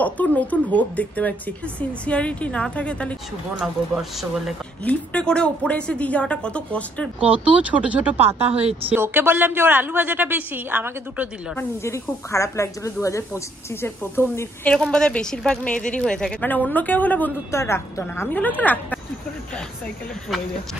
কত নতুন হোপ দেখতে পাচ্ছি। সিনসিয়ারিটি না থাকে তাহলে শুভ নববর্ষ বলে লিফটে করে ওপরে এসে দিয়ে যাওয়াটা কত কষ্টের। কত ছোট ছোট পাতা হয়েছে। ওকে বললাম যে ওর আলু ভাজাটা বেশি, আমাকে দুটো দিল। আমার নিজেরই খুব খারাপ লাগছিল 2025-এর প্রথম দিন। এরকম বোধহয় বেশিরভাগ মেয়েদেরই হয়ে থাকে, মানে অন্য কেউ হলে বন্ধুত্ব আর রাখতো না, আমি হলে তো রাখতাম।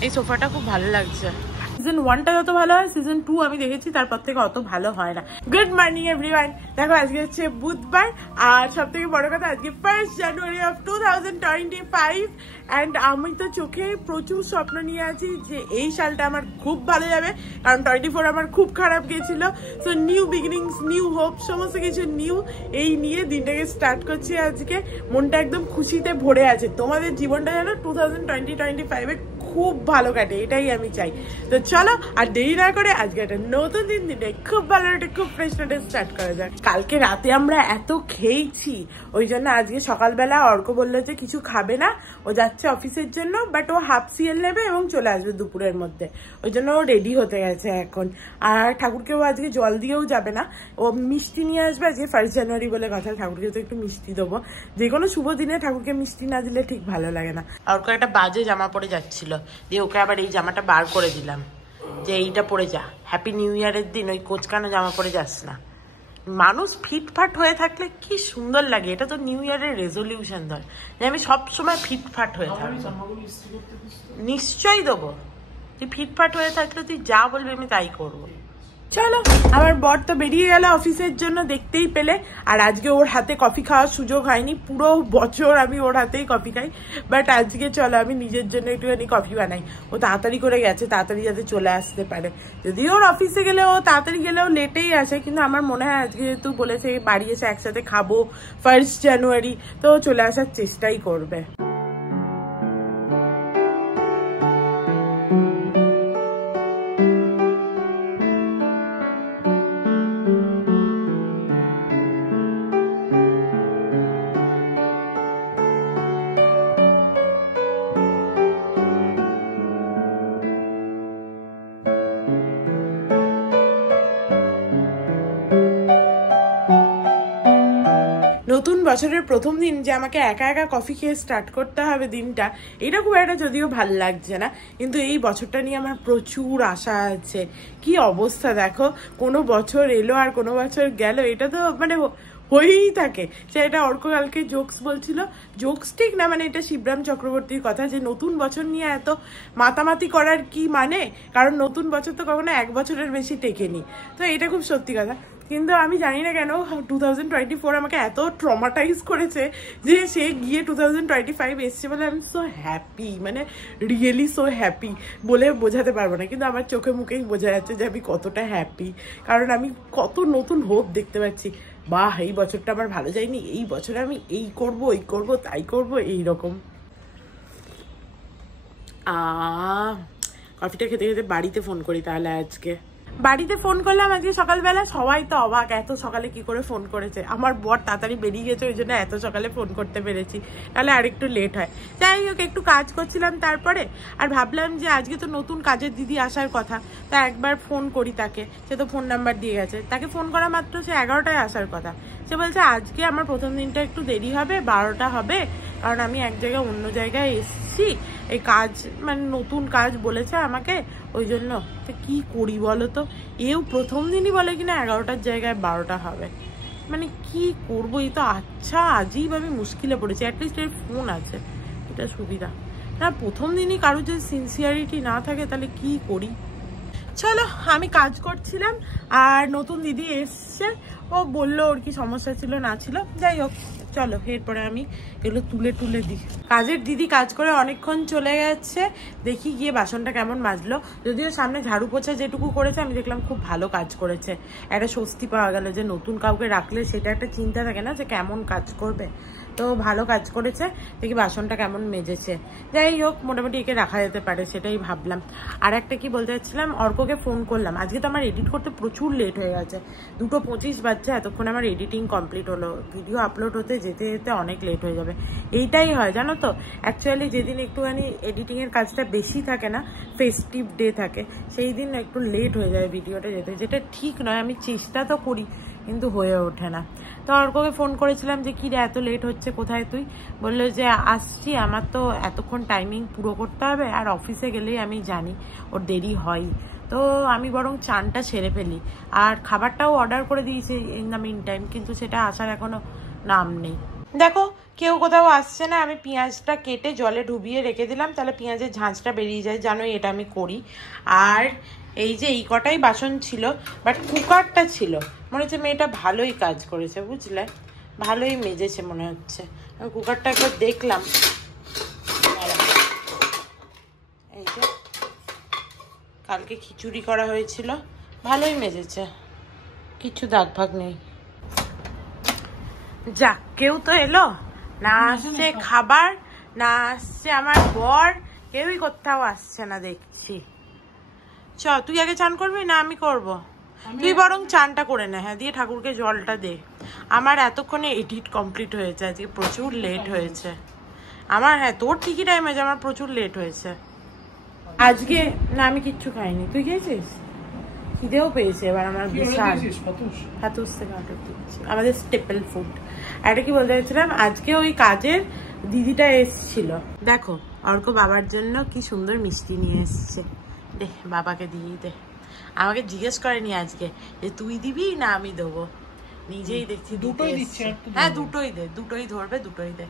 এই সোফাটা খুব ভালো লাগছে। সিজন 1টা যত ভালো হয় সিজন 2 আমি দেখেছি তারপর থেকে অত ভালো হয় না। Good morning everyone. দেখো আজকে হচ্ছে বুধবার, আর সব থেকে বড় কথা আজকে 1st জানুয়ারি অফ 2025 অ্যান্ড আমি তো চোখে প্রচুর স্বপ্ন নিয়ে আছি যে এই সালটা আমার খুব ভালো যাবে, কারণ 24 আমার খুব খারাপ গেছিল। So new beginnings, new hope, সমস্ত কিছু নিউ, এই নিয়ে দিনটাকে স্টার্ট করছি আজকে। মনটা একদম খুশিতে ভরে আছে। তোমাদের জীবনটা যেন 2025-এ খুব ভালো কাটে, এটাই আমি চাই। তো চলো আর দেরি না করে আজকে একটা নতুন দিনটা খুব ভালো, একটা খুব ফ্রেশ নোটে স্টার্ট করা যায়। কালকে রাতে আমরা এত খেয়েছি, ওই জন্য আজকে সকালবেলা অর্ক বললো যে কিছু খাবে না, ও যাচ্ছে অফিসের জন্য, বাট ও হাফ সিএল নেবে এবং চলে আসবে দুপুরের মধ্যে। ওই জন্য ও রেডি হতে গেছে এখন। আর ঠাকুরকেও আজকে জল দিয়েও যাবে না, ও মিষ্টি নিয়ে আসবে। আজকে 1st জানুয়ারি বলে কথা, ঠাকুরকে তো একটু মিষ্টি দেবো। যে কোনো শুভ দিনে ঠাকুরকে মিষ্টি না দিলে ঠিক ভালো লাগে না। অর্ক একটা বাজে জামা পরে যাচ্ছিল, যে ওকে আবার এই জামাটা বার করে দিলাম যে এইটা পরে যা, হ্যাপি নিউ ইয়ারের দিন ওই কোচকানো জামা পরে যাস না। মানুষ ফিটফাট হয়ে থাকলে কি সুন্দর লাগে, এটা তো নিউ ইয়ারের রেজলিউশন ধর যে আমি সবসময় ফিটফাট হয়ে থাকবো। নিশ্চয়ই দেবো, তুই ফিটফাট হয়ে থাকলে তুই যা বলবি আমি তাই করবো। চলো, আমার বর তো বেরিয়ে গেল অফিসের জন্য, দেখতেই পেলে। আর আজকে ওর হাতে কফি খাওয়ার সুযোগ হয়নি, পুরো বছর আমি ওর হাতেই কফি খাই, বাট আজকে চলো আমি নিজের জন্য একটুখানি কফি বানাই। ও তাড়াতাড়ি করে গেছে, তাড়াতাড়ি যাতে চলে আসতে পারে। যদি ওর অফিসে গেলে ও তাড়াতাড়ি গেলেও লেটেই আসে, কিন্তু আমার মনে হয় আজকে যেহেতু বলেছে বাড়ি এসে একসাথে খাবো 1st জানুয়ারি, তো চলে আসার চেষ্টাই করবে। নতুন বছরের প্রথম দিন যে আমাকে একা একা কফি খেয়ে স্টার্ট করতে হবে দিনটা, এটা খুব একটা যদিও ভাল লাগছে না, কিন্তু এই বছরটা নিয়ে আমার প্রচুর আশা আছে। কি অবস্থা দেখো, কোনো বছর এলো আর কোনো বছর গেল, এটা তো মানে হয়েই থাকে। সেটা অর্ক কালকে জোকস বলছিল, জোকস ঠিক না, মানে এটা শিবরাম চক্রবর্তীর কথা, যে নতুন বছর নিয়ে এত মাতামাতি করার কি মানে, কারণ নতুন বছর তো কখনো 1 বছরের বেশি টেকেনি। তো এটা খুব সত্যি কথা। কিন্তু আমি জানি না কেন 2024 আমাকে এত ট্রমাটাইজ করেছে যে সে গিয়ে 2025 এসছে বলে আমি সো হ্যাপি, মানে রিয়েলি সো হ্যাপি, বলে বোঝাতে পারবো না। কিন্তু আমার চোখে মুখেই বোঝা যাচ্ছে যে আমি কতটা হ্যাপি, কারণ আমি কত নতুন হোপ দেখতে পাচ্ছি। বাহ, এই বছরটা আমার ভালো যায়নি, এই বছরে আমি এই করব, এই করব, তাই করব, এইরকম। কফিটা খেতে খেতে বাড়িতে ফোন করি তাহলে। আজকে বাড়িতে ফোন করলাম আজকে সকালবেলা, সবাই তো অবাক, এত সকালে কি করে ফোন করেছে। আমার বর তাড়াতাড়ি বেরিয়ে গেছে, ওই জন্য এত সকালে ফোন করতে পেরেছি, তাহলে আর একটু লেট হয়। যাই হোক, একটু কাজ করছিলাম তারপরে, আর ভাবলাম যে আজকে তো নতুন কাজের দিদি আসার কথা, তা একবার ফোন করি তাকে। সে তো ফোন নাম্বার দিয়ে গেছে, তাকে ফোন করা মাত্র সে 11টায় আসার কথা। সে বলছে আজকে আমার প্রথম দিনটা একটু দেরি হবে, 12টা হবে, কারণ আমি এক জায়গায় অন্য জায়গায় এসছি, এই কাজ মানে নতুন কাজ বলেছে আমাকে, ওই জন্য। তো কি করি বলো তো, এও প্রথম দিনই বলে কিনা 11টার জায়গায় 12টা হবে, মানে কি করবো। এই তো আচ্ছা আজীব আমি মুশকিলে পড়েছি। অ্যাটলিস্ট এর ফোন আছে, এটা সুবিধা না। প্রথম দিনই কারোর যদি সিনসিয়ারিটি না থাকে তাহলে কি করি। চলো, আমি কাজ করছিলাম আর নতুন দিদি এসছে, ও বললো ওর কি সমস্যা ছিল না ছিল, যাই হোক চলো এরপরে আমি এগুলো তুলে দিই। কাজের দিদি কাজ করে অনেকক্ষণ চলে গেছে, দেখি গিয়ে বাসনটা কেমন মাজলো। যদিও সামনে ঝাড়ু পোছা যেটুকু করেছে আমি দেখলাম খুব ভালো কাজ করেছে, একটা স্বস্তি পাওয়া গেল যে নতুন কাউকে রাখলে সেটা একটা চিন্তা থাকে না যে কেমন কাজ করবে। তো ভালো কাজ করেছে, দেখি বাসনটা কেমন মেজেছে। যাই হোক, মোটামুটি একে রাখা যেতে পারে, সেটাই ভাবলাম। আর একটা কি বলতে চাচ্ছিলাম, অর্ককে ফোন করলাম। আজকে তো আমার এডিট করতে প্রচুর লেট হয়ে গেছে, 2:25 বাজছে, এতক্ষণ আমার এডিটিং কমপ্লিট হলো। ভিডিও আপলোড হতে যেতে যেতে অনেক লেট হয়ে যাবে। এইটাই হয় জানো তো, অ্যাকচুয়ালি যেদিন একটুখানি এডিটিংয়ের কাজটা বেশি থাকে না, ফেস্টিভ ডে থাকে, সেই দিন একটু লেট হয়ে যায় ভিডিওটা যেতে, যেটা ঠিক নয়। আমি চেষ্টা তো করি, কিন্তু হয়ে ওঠে না। তো অর্ককে ফোন করেছিলাম যে কি রে এত লেট হচ্ছে, কোথায় তুই? বললো যে আসছি, আমার তো এতক্ষণ টাইমিং পুরো করতে হবে, আর অফিসে গেলেই আমি জানি ওর দেরি হয়, তো আমি বরং চানটা সেরে ফেলি। আর খাবারটাও অর্ডার করে দিয়েছে ইন দ্য মিন টাইম, কিন্তু সেটা আসার এখনো নাম নেই। দেখো কেউ কোথাও আসছে না, আমি পেঁয়াজটা কেটে জলে ডুবিয়ে রেখে দিলাম, তাহলে পেঁয়াজের ঝাঁঝটা বেরিয়ে যায়, জানোই এটা আমি করি। আর এই যে এই কটাই বাসন ছিল, বাট কুকারটা ছিল, মনে হচ্ছে মেয়েটা ভালোই কাজ করেছে, বুঝলে, ভালোই মেজেছে মনে হচ্ছে। আমি কুকারটা একবার দেখলাম, এই যে কালকে খিচুড়ি করা হয়েছিল, ভালোই মেজেছে, কিছু দাগ ভাগ নেই। যাক, কেউ তো এলো না, আসছে খাবার, না আসছে আমার বর, কেউই কোথাও আসছে না দেখছি। চ তুই আগে চান করবি না আমি করব? তুই বরং চানটা করে নে, হ্যাঁ, দিয়ে ঠাকুরকে জলটা দে। আমার এতক্ষণে এডিট কমপ্লিট হয়েছে, আজকে প্রচুর লেট হয়েছে আমার। হ্যাঁ, তোর ঠিকই টাইম হয়েছে, আমার প্রচুর লেট হয়েছে আজকে। না আমি কিচ্ছু খাইনি, তুই খেয়েছিস? খিদেও পেয়েছে এবার আমার বিশাল। হাতুস থেকে অর্ডার দিচ্ছি, আমাদের স্টেপল ফুড। একটা কি বলতে চাইছিলাম, আজকে ওই কাজের দিদিটা এসছিল, দেখো অর্ক বাবার জন্য কি সুন্দর মিষ্টি নিয়ে এসছে, দে বাবাকে দিয়ে দে। আমাকে জিজ্ঞেস করেনি আজকে যে তুই দিবি না আমি দেবো, নিজেই দেখছি দুটোই দিচ্ছে। হ্যাঁ দুটোই দে, দুটোই ধরবে, দুটোই দে।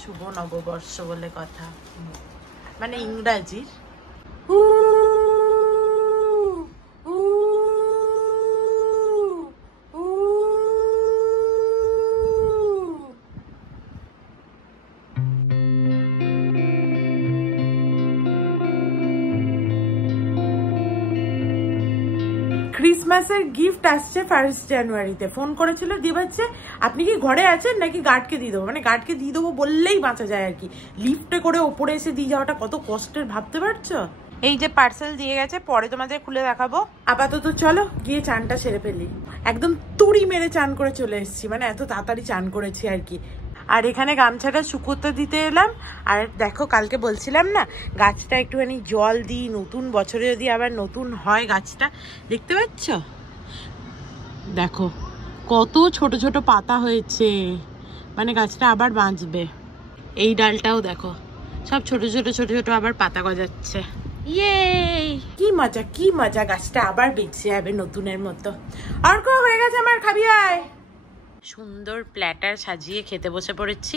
শুভ নববর্ষ বলে কথা, মানে ইংরাজির। ক্রিসমাসের গিফট আসছে 1 জানুয়ারিতে, ফোন করেছিল দিয়ে বলছে আপনি কি ঘরে আছেন নাকি গার্ডকে দিয়ে দেবো, মানে গার্ডকে দিয়ে দেবো বললেই বাঁচা যায় আর কি। লিফটে করে ওপরে এসে দিয়ে যাওয়াটা কত কষ্টের ভাবতে পারছো। এই যে পার্সেল দিয়ে গেছে, পরে তোমাদের খুলে দেখাবো। আপাতত চলো গিয়ে চানটা সেরে ফেলি। একদম তুড়ি মেরে চান করে চলে এসেছি, মানে এত তাড়াতাড়ি চান করেছি আর কি। আর এখানে গামছাটা শুকোতে দিতে এলাম। আর দেখো কালকে বলছিলাম না গাছটা একটুখানি জল দিই, নতুন বছরে যদি আবার নতুন হয় গাছটা, দেখতে পাচ্ছ দেখো কত ছোট ছোট পাতা হয়েছে, মানে গাছটা আবার বাঁচবে। এই ডালটাও দেখো সব ছোট ছোট ছোট ছোট আবার পাতা গজাচ্ছে। ইয়ে কি মজা, কি মজা, গাছটা আবার বেঁচে যাবে নতুনের মতো। অর্ক হয়ে গেছে আমার, খাবি আয়। সুন্দর প্ল্যাটার সাজিয়ে খেতে বসে পড়েছি।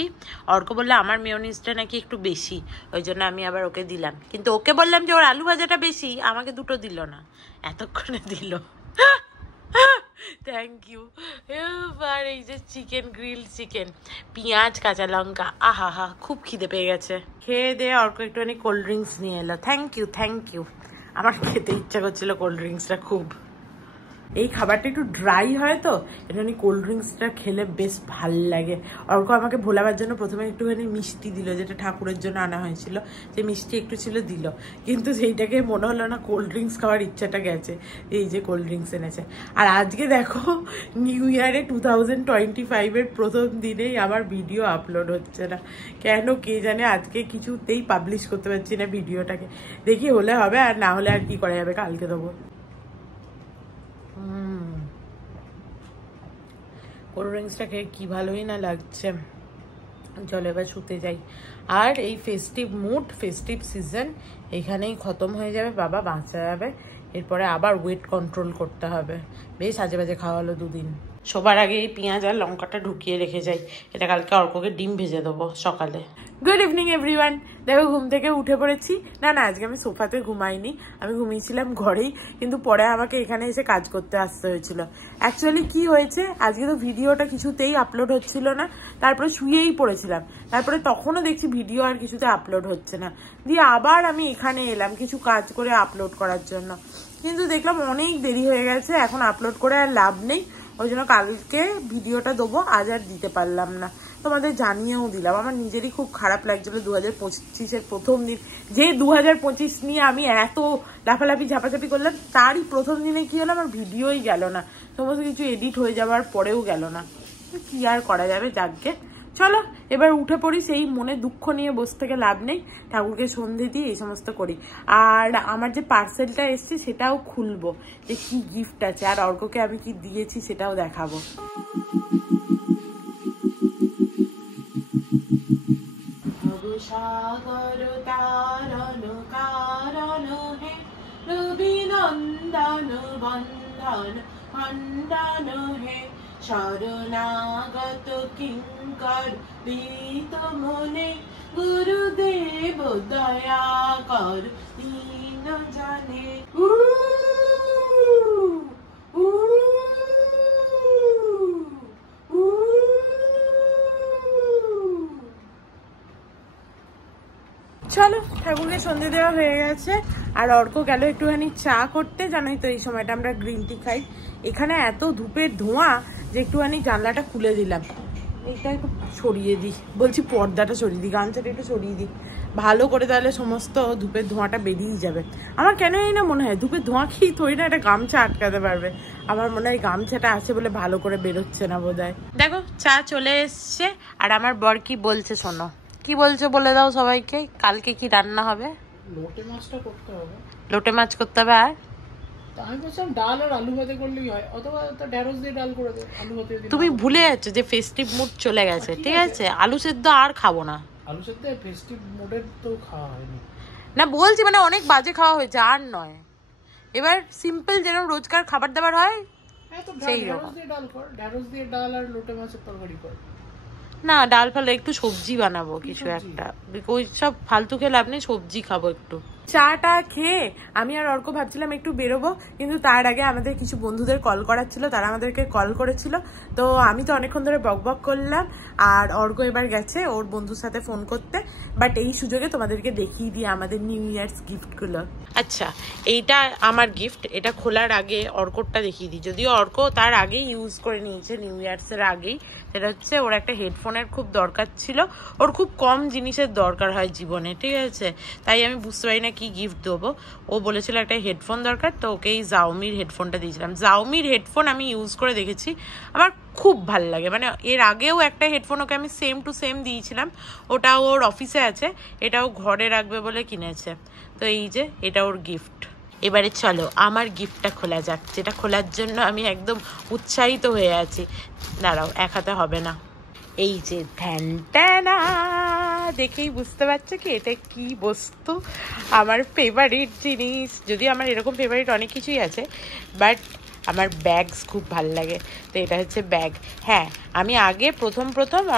অর্ক বললে আমার মেয়োনিজটা নাকি একটু বেশি, ওই জন্য আমি আবার ওকে দিলাম, কিন্তু ওকে বললাম যে ওর আলু ভাজাটা বেশি, আমাকে দুটো দিল না, এতক্ষণে দিল। Thank you. আর এই যে চিকেন, গ্রিল চিকেন, পেঁয়াজ কাঁচা লঙ্কা, আহা হা, খুব খিদে পেয়ে গেছে। খেয়ে দিয়ে অর্ক একটুখানি কোল্ড ড্রিঙ্কস নিয়ে এলো। Thank you, thank you. আমার খেতে ইচ্ছা করছিল কোল্ড ড্রিঙ্কসটা খুব। এই খাবারটা একটু ড্রাই হয় তো একটুখানি কোল্ড ড্রিঙ্কসটা খেলে বেশ ভাল লাগে। অর্ক আমাকে ভোলাবার জন্য প্রথমে একটুখানি মিষ্টি দিল, যেটা ঠাকুরের জন্য আনা হয়েছিল, যে মিষ্টি একটু ছিল দিল, কিন্তু সেইটাকে মনে হলো না, কোল্ড ড্রিঙ্কস খাওয়ার ইচ্ছাটা গেছে, এই যে কোল্ড ড্রিঙ্কস এনেছে। আর আজকে দেখো নিউ ইয়ারে 2025-এর প্রথম দিনেই আমার ভিডিও আপলোড হচ্ছে না কেন কে জানে, আজকে কিছুতেই পাবলিশ করতে পারছি না ভিডিওটাকে। দেখি হলে হবে, আর না হলে আর কি করা যাবে, কালকে দেবো। কোল্ড ড্রিঙ্কসটা খেয়ে কি ভালোই না লাগছে। চলো এবার শুতে যাই। আর এই ফেস্টিভ মুড, ফেস্টিভ সিজন এখানেই খতম হয়ে যাবে, বাবা বাঁচা যাবে। এরপরে আবার ওয়েট কন্ট্রোল করতে হবে। বেশ আজে বাজে খাওয়া হলো দুদিন। সবার আগে এই পেঁয়াজ আর লঙ্কাটা ঢুকিয়ে রেখে যাই, এটা কালকে অর্ককে ডিম ভেজে দেবো সকালে। Good evening everyone. দেখো ঘুম থেকে উঠে পড়েছি। না আজকে আমি সোফাতে ঘুমাইনি, আমি ঘুমিয়েছিলাম ঘরেই, কিন্তু পরে আমাকে এখানে এসে কাজ করতে আসতে হয়েছিল। অ্যাকচুয়ালি কি হয়েছে, আজকে তো ভিডিওটা কিছুতেই আপলোড হচ্ছিল না, তারপরে শুয়েই পড়েছিলাম, তারপরে তখনও দেখছি ভিডিও আর কিছুতে আপলোড হচ্ছে না, দিয়ে আবার আমি এখানে এলাম কিছু কাজ করে আপলোড করার জন্য, কিন্তু দেখলাম অনেক দেরি হয়ে গেছে, এখন আপলোড করে আর লাভ নেই, ওই জন্য কালকে ভিডিওটা দেবো, আজ আর দিতে পারলাম না। তোমাদের জানিয়েও দিলাম, আমার নিজেরই খুব খারাপ লাগছিল 2025-এর প্রথম দিন, যে 2025 নিয়ে আমি এত লাফালাফি ঝাপাঝাপি করলাম, তারই প্রথম দিনে কি হলো, আমার ভিডিওই গেল না, সমস্ত কিছু এডিট হয়ে যাওয়ার পরেও গেল না, কি আর করা যাবে, যাকগে। চলো এবার উঠে পড়ি, সেই মনে দুঃখ নিয়ে বসে থেকে লাভ নেই, ঠাকুরকে সন্ধে দিয়ে এই সমস্ত করি। আর আমার যে পার্সেলটা এসছে সেটাও খুলবো, যে কি গিফট আছে, আর অর্ককে আমি কি দিয়েছি সেটাও দেখাবো। সাগর তারণ কারণ হে রবিনন্দন বন্ধন খণ্ডন হে শরণাগত কিঙ্কর প্রীত মনে গুরুদেব দয়া কর দীন জানে। চলো ঠাকুরকে সন্ধে দেওয়া হয়ে গেছে, আর অর্ক গেল একটুখানি চা করতে। জানোই তো এই সময়টা আমরা গ্রিন টি খাই। এখানে এত ধূপের ধোঁয়া যে একটুখানি জানলাটা খুলে দিলাম, এইটা একটু সরিয়ে দিই, বলছি পর্দাটা সরিয়ে দিই, গামছাটা একটু সরিয়ে দিই ভালো করে, তাহলে সমস্ত ধূপের ধোঁয়াটা বেরিয়েই যাবে। আমার কেন না মনে হয় ধূপের ধোঁয়া খেয়েই থই না একটা গামছা আটকাতে পারবে, আমার মনে হয় গামছাটা আছে বলে ভালো করে বেরোচ্ছে না বোধহয়। দেখো চা চলে এসছে, আর আমার বর কি বলছে শোনো। কি বলছে বলে দাও সবাইকে, কালকে কি রান্না হবে? লোটে মাছটা করতে হবে। লোটে মাছ করতে হবে, আর আমি বলছিলাম ডাল আর আলু ভাতে করলেই হয়, অথবা ঢেঁড়স দিয়ে ডাল করে দে, আলু ভাতে দিয়ে। তুমি ভুলে যাচ্ছ যে ফেস্টিভ মুড চলে গেছে, ঠিক আছে? আলু সেদ্ধ আর খাবো না। আলু সেদ্ধ ফেস্টিভ মুডের তো খাওয়া হয়নি না, বলছি মানে অনেক বাজে খাওয়া হয়েছে, আর নয়। এবার সিম্পল যেরকম রোজকার খাবার দাবার হয় সেই রকম। ঢেঁড়স দিয়ে ডাল আর লোটে মাছের তরকারি কর না, ডাল ফালে একটু সবজি বানাবো কিছু একটা, ওই সব ফালতু খেয়ে লাভ নেই, সবজি খাবো একটু। চাটা খেয়ে আমি আর অর্ক ভাবছিলাম একটু বেরোবো, কিন্তু তার আগে আমাদের কিছু বন্ধুদের কল করার ছিল, তারা আমাদেরকে কল করেছিল। তো আমি তো অনেকক্ষণ ধরে বক বক করলাম, আর অর্ক এবার গেছে ওর বন্ধুর সাথে ফোন করতে। বাট এই সুযোগে তোমাদেরকে দেখিয়ে দিই আমাদের নিউ ইয়ার্স গিফটগুলো। আচ্ছা, এইটা আমার গিফট, এটা খোলার আগে অর্করটা দেখিয়ে দিই, যদিও অর্ক তার আগেই ইউজ করে নিয়েছে নিউ ইয়ার্সের আগেই। সেটা হচ্ছে ওর একটা হেডফোনের খুব দরকার ছিল, ওর খুব কম জিনিসের দরকার হয় জীবনে, ঠিক আছে? তাই আমি বুঝতে পারি না কি গিফট দেবো। ও বলেছিল একটা হেডফোন দরকার, তো ওকে এই জাউমির হেডফোনটা দিয়েছিলাম। জাউমির হেডফোন আমি ইউজ করে দেখেছি, আমার খুব ভাল লাগে। মানে এর আগেও একটা হেডফোন ওকে আমি সেম টু সেম দিয়েছিলাম, ওটা ওর অফিসে আছে, এটাও ঘরে রাখবে বলে কিনেছে। তো এই যে এটা ওর গিফট। এবারে চলো আমার গিফটটা খোলা যাক, যেটা খোলার জন্য আমি একদম উৎসাহিত হয়ে আছি। দাঁড়াও, এক হাতে হবে না। এই যে ধ্যানটানা, দেখেই বুঝতে পারছো কি এটা কি বস্তু। আমার ফেভারিট জিনিস, যদিও আমার এরকম ফেভারিট অনেক কিছুই আছে, বাট আমার ব্যাগস খুব ভাল লাগে। তো এটা হচ্ছে ব্যাগ। হ্যাঁ, আমি আগে প্রথম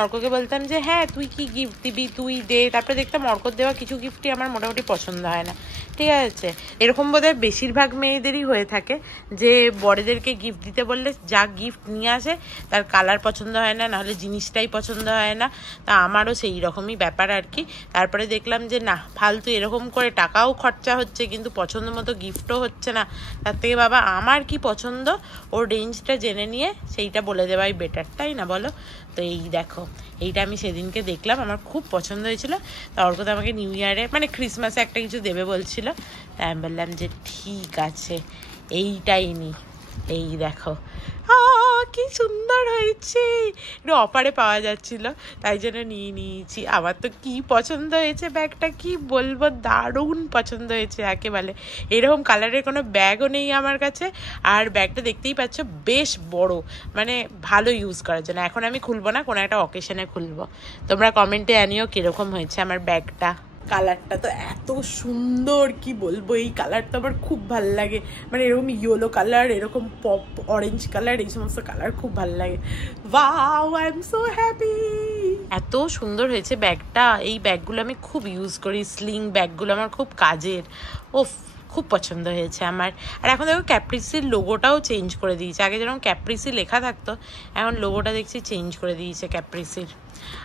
অর্ককে বলতাম যে হ্যাঁ তুই কি গিফট দিবি তুই দে, তারপরে দেখতাম অর্কর দেওয়া কিছু গিফটই আমার মোটামুটি পছন্দ হয় না, ঠিক আছে? এরকম বোধহয় বেশিরভাগ মেয়েদেরই হয়ে থাকে, যে বড়দেরকে গিফট দিতে বললে যা গিফট নিয়ে আসে তার কালার পছন্দ হয় না, নাহলে জিনিসটাই পছন্দ হয় না। তা আমারও সেই রকমই ব্যাপার আর কি। তারপরে দেখলাম যে না, ফালতু এরকম করে টাকাও খরচা হচ্ছে কিন্তু পছন্দ মতো গিফটও হচ্ছে না, তার থেকে বাবা আমার কি পছন্দ ওর রেঞ্জটা জেনে নিয়ে সেইটা বলে দেওয়াই বেটার, তাই না বলো? তো এই দেখো, এইটা আমি সেদিনকে দেখলাম, আমার খুব পছন্দ হয়েছিল। তা ওর কথা আমাকে নিউ ইয়ারে মানে ক্রিসমাসে একটা কিছু দেবে বলছিল, তাই আমি বললাম যে ঠিক আছে এইটাই নি। এই দেখো কি সুন্দর হয়েছে, একটু অফারে পাওয়া যাচ্ছিল তাই জন্য নিয়ে নিয়েছি। আমার তো কি পছন্দ হয়েছে ব্যাগটা, কি বলবো, দারুণ পছন্দ হয়েছে একেবারে। এরকম কালারের কোনো ব্যাগও নেই আমার কাছে, আর ব্যাগটা দেখতেই পাচ্ছ বেশ বড়, মানে ভালো ইউজ করার জন্য। এখন আমি খুলবো না, কোনো একটা অকেশনে খুলবো। তোমরা কমেন্টে জানিও কিরকম হয়েছে আমার ব্যাগটা। কালারটা তো এত সুন্দর, কি বলবো, এই কালারটা আমার খুব ভাল লাগে। মানে এরকম ইয়েলো কালার, এরকম পপ অরেঞ্জ কালার, এই সমস্ত কালার খুব ভাল লাগে। Wow, I am so happy. এত সুন্দর হয়েছে ব্যাগটা। এই ব্যাগগুলো আমি খুব ইউজ করি, স্লিং ব্যাগগুলো আমার খুব কাজের। ওফ, খুব পছন্দ হয়েছে আমার। আর এখন দেখো ক্যাপ্রিসির লোগোটাও চেঞ্জ করে দিয়েছে, আগে যেরকম ক্যাপ্রিসি লেখা থাকতো, এখন লোগোটা দেখছি চেঞ্জ করে দিয়েছে ক্যাপ্রিসির।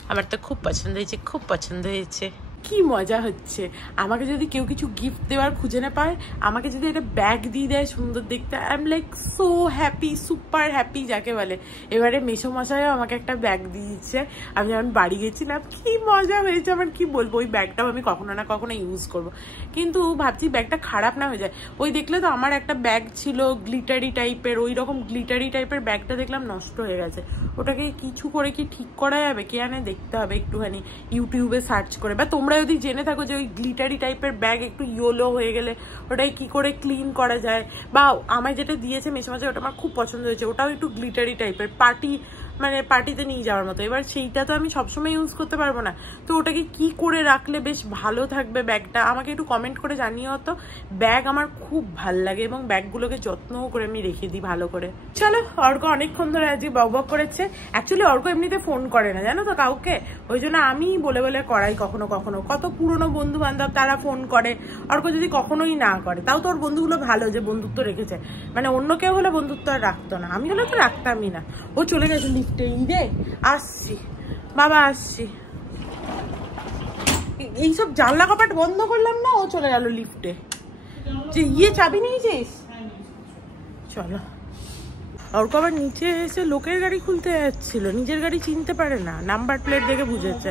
আমার তো খুব পছন্দ হয়েছে, খুব পছন্দ হয়েছে। কি মজা হচ্ছে। আমাকে যদি কেউ কিছু গিফট দেওয়ার খুঁজে না পায়, আমাকে যদি একটা ব্যাগ দিয়ে দেয় সুন্দর দেখতে, I am like so happy, super happy যাকে বলে। এবারে মেসোমশাইও আমাকে একটা ব্যাগ দিয়েছে, আমি যখন বাড়ি গেছিলাম কি মজা হয়েছে আমার, কি বলবো। ওই ব্যাগটাও আমি কখনো না কখনো ইউজ করব, কিন্তু ভাবছি ব্যাগটা খারাপ না হয়ে যায়। ওই দেখলে তো আমার একটা ব্যাগ ছিল গ্লিটারি টাইপের, ওই রকম গ্লিটারি টাইপের ব্যাগটা দেখলাম নষ্ট হয়ে গেছে। ওটাকে কিছু করে কি ঠিক করা যাবে কে জানে, দেখতে হবে একটুখানি ইউটিউবে সার্চ করে। বা তোমরা যদি জেনে থাকো যে ওই গ্লিটারি টাইপের ব্যাগ একটু ইয়েলো হয়ে গেলে ওটাই কি করে ক্লিন করা যায়, বা আমায় যেটা দিয়েছে মেসোমশাই ওটা আমার খুব পছন্দ হয়েছে, ওটাও একটু গ্লিটারি টাইপের, মানে পার্টিতে নিয়ে যাওয়ার মতো। এবার সেইটা তো আমি সবসময় ইউজ করতে পারবো না, তো ওটাকে কি করে রাখলে বেশ ভালো থাকবে ব্যাগটা, আমাকে একটু কমেন্ট করে জানিও তো। ব্যাগ আমার খুব ভাল লাগে এবং ব্যাগগুলোকে যত্নও করে আমি রেখে দিই ভালো করে। চলো, অর্ক অনেকক্ষণ ধরে আজকে বক করেছে। অ্যাকচুয়ালি অর্ক এমনিতে ফোন করে না জানো তো কাউকে, ওই জন্য আমি বলে বলে করাই কখনো কখনো। কত পুরনো বন্ধু বান্ধব তারা ফোন করে, অর্ক যদি কখনোই না করে, তাও তোর বন্ধুগুলো ভালো যে বন্ধুত্ব রেখেছে, মানে অন্য কেউ হলে বন্ধুত্ব আর রাখতো না, আমি হলে তো রাখতামই না। ও চলে গেছে লিফটে, রে আসছি বাবা, আসছি। এইসব জানলা কপাট বন্ধ করলাম না, ও চলে গেল লিফটে। যে চাবি নিয়েছিস? চলো। অর্ক আবার নিচে এসে লোকের গাড়ি খুলতে যাচ্ছিল, নিজের গাড়ি চিনতে পারে না, নাম্বার প্লেট দেখে বুঝেছে,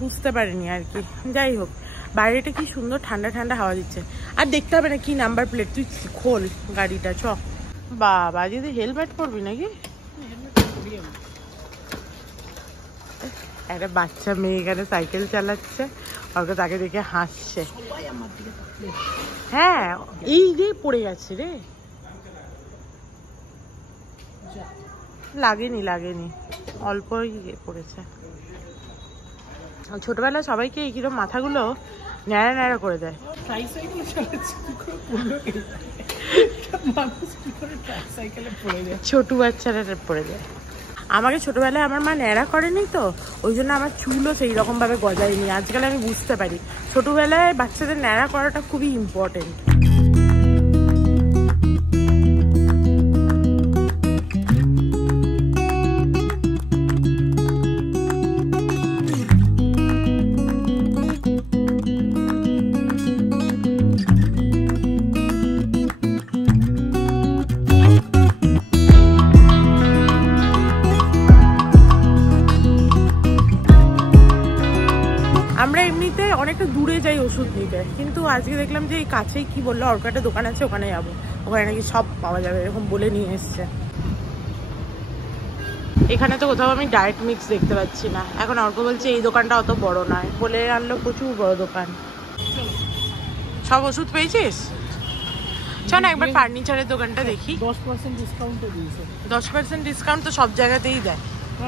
বুঝতে পারেনি আর কি। যাই হোক, বাইরেটা কি সুন্দর ঠান্ডা ঠান্ডা হাওয়া দিচ্ছে। আর দেখতে হবে না কি নাম্বার প্লেট, তুই খোল গাড়িটা। চ বাবা, যদি হেলমেট পরবি নাকি? একটা বাচ্চা মেয়ে এখানে সাইকেল চালাচ্ছে, অর্ক তাকে দেখে হাসছে। হ্যাঁ, এই রে পড়ে গেছে রে। লাগেনি, অল্প পড়েছে। ছোটবেলায় সবাইকে এই কিরম মাথাগুলো ন্যাড়া ন্যাড়া করে দেয়। ছোট বাচ্চারা পড়ে যায়। আমাকে ছোটবেলায় আমার মা ন্যাড়া করেনি তো, ওই জন্য আমার চুলও সেই রকম ভাবে গজায়নি। আজকাল আমি বুঝতে পারি ছোটবেলায় বাচ্চাদের ন্যাড়া করাটা খুবই ইম্পর্টেন্ট। আমরা এমনিতে অনেকটা দূরে যাই ওষুধ নিতে, কিন্তু আজকে দেখলাম যে এই কাছেই কি বললো অর্ক একটা দোকান আছে, ওখানে যাবো, ওখানে নাকি সব পাওয়া যাবে এরকম বলে নিয়ে এসছে। এখানে তো কোথাও আমি ডায়েট মিক্স দেখতে পাচ্ছি না। এখন অর্ক বলছে এই দোকানটা অত বড় নয়, বলে আনলো প্রচুর বড় দোকান। সব ওষুধ পেয়েছিস? চল না একবার ফার্নিচারের দোকানটা দেখি। 10% ডিসকাউন্ট দিয়েছে। 10% ডিসকাউন্ট তো সব জায়গাতেই দেয়।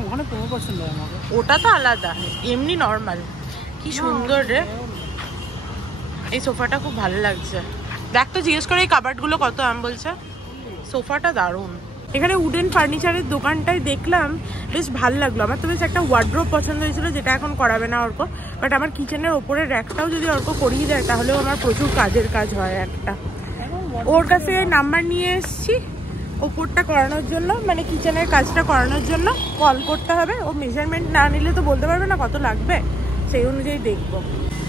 ওখানে 15% দেয় আমাকে। ওটা তো আলাদা, এমনি নর্মাল। কি সুন্দর রে, এই সোফাটা খুব ভালো লাগছে। দেখ তো জিজ্ঞেস করে এই কাবার্ডগুলো কত দাম বলছে। সোফাটা দারুণ। এখানে উডেন ফার্নিচারের দোকানটাই দেখলাম, বেশ ভালো লাগলো আমার। তো বেশ একটা ওয়ার্ড্রোব পছন্দ হয়েছিল, যেটা এখন করাবে না অর্ক, বাট আমার কিচেনের ওপরের র্যাকটাও যদি অর্ক করিয়ে দেয় তাহলেও আমার প্রচুর কাজের কাজ হয় একটা। ওর কাছে নাম্বার নিয়ে এসছি ওপরটা করানোর জন্য, মানে কিচেনের কাজটা করানোর জন্য কল করতে হবে। ও মেজারমেন্ট না নিলে তো বলতে পারবে না কত লাগবে, সেই অনুযায়ী দেখবো।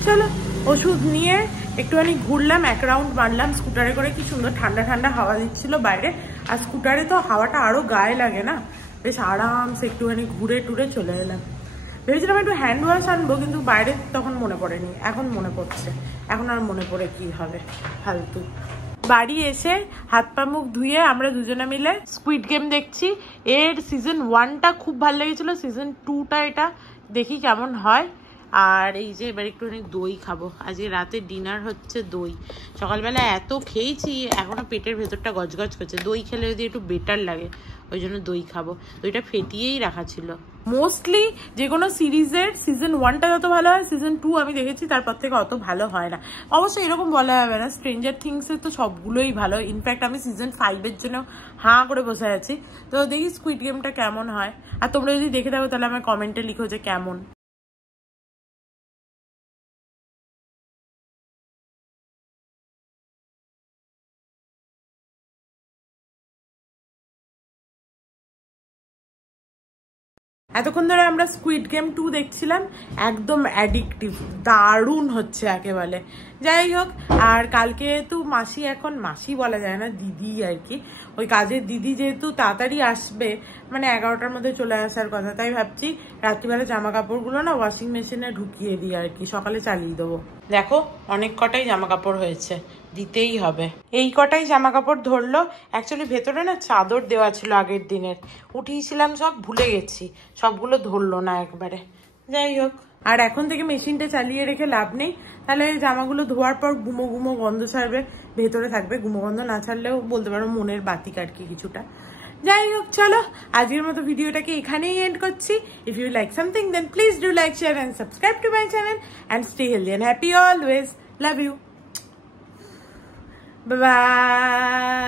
চলো, ওষুধ নিয়ে একটুখানি ঘুরলাম, এক রাউন্ড মারলাম স্কুটারে করে। কি সুন্দর ঠান্ডা ঠান্ডা হাওয়া দিচ্ছিল বাইরে, আর স্কুটারে তো হাওয়াটা আরো গায়ে লাগে না, বেশ আরামসে একটুখানি ঘুরে টুরে চলে এলাম। ভেবেছিলাম একটু হ্যান্ড ওয়াশ আনবো, কিন্তু বাইরে তখন মনে পড়েনি, এখন মনে পড়ছে। এখন আর মনে পড়ে কি হবে, ফালতু। বাড়ি এসে হাত পা মুখ ধুয়ে আমরা দুজনে মিলে স্কুইড গেম দেখছি। এর সিজন 1টা খুব ভালো লেগেছিল, সিজন 2টা এটা দেখি কেমন হয়। আর এই যে এবার একটুখানি দই খাবো, আজকে রাতে ডিনার হচ্ছে দই। সকালবেলা এত খেয়েছি এখনো পেটের ভেতরটা গজগজ করছে, দই খেলে যদি একটু বেটার লাগে, ওই জন্য দই খাবো। দইটা ফেটিয়েই রাখা ছিল। মোস্টলি যে কোনো সিরিজের সিজন 1টা যত ভালো হয়, সিজন 2 আমি দেখেছি তারপর থেকে অত ভালো হয় না। অবশ্যই এরকম বলা যাবে না, স্ট্রেঞ্জার থিংসের তো সবগুলোই ভালো। ইনফ্যাক্ট আমি সিজন 5-এর জন্য হাঁ করে বসে আছি। তো দেখি স্কুইড গেমটা কেমন হয়। আর তোমরা যদি দেখে থাকো তাহলে আমার কমেন্টে লিখো যে কেমন। এতক্ষণ ধরে আমরা স্কুইড গেম 2 দেখছিলাম, একদম অ্যাডিকটিভ, দারুণ হচ্ছে একেবারে। যাই হোক, আর কালকে তো মাসি, এখন মাসি বলা যায় না, দিদি আর কি, ওই কাজের দিদি যেহেতু তাড়াতাড়ি আসবে, মানে 11টার মধ্যে চলে আসার কথা, তাই ভাবছি রাত্রিবেলা জামা কাপড়গুলো না ওয়াশিং মেশিনে ঢুকিয়ে দিই আর কি, সকালে চালিয়ে দেবো। দেখো অনেক কটাই জামা কাপড় হয়েছে, দিতেই হবে। এই কটাই জামা কাপড় ধরলো। অ্যাকচুয়ালি ভেতরে না চাদর দেওয়া ছিল আগের দিনের, উঠিয়েছিলাম সব, ভুলে গেছি, সবগুলো ধরলো না একবারে। যাই হোক, আর এখন থেকে মেশিনটা চালিয়ে রেখে লাভ নেই, তাহলে জামাগুলো ধোয়ার পর গুমো গুমো গন্ধ ছাড়বে, ভেতরে থাকবে, গুমো গন্ধ না ছাড়লেও বলতে পারো মনের বাতিক আর কি কিছুটা। যাই হোক, চলো আজকের মতো ভিডিওটাকে এখানেই এন্ড করছি। If you like something then please do like, share and subscribe to my channel and stay healthy and happy always. Love you, bye by.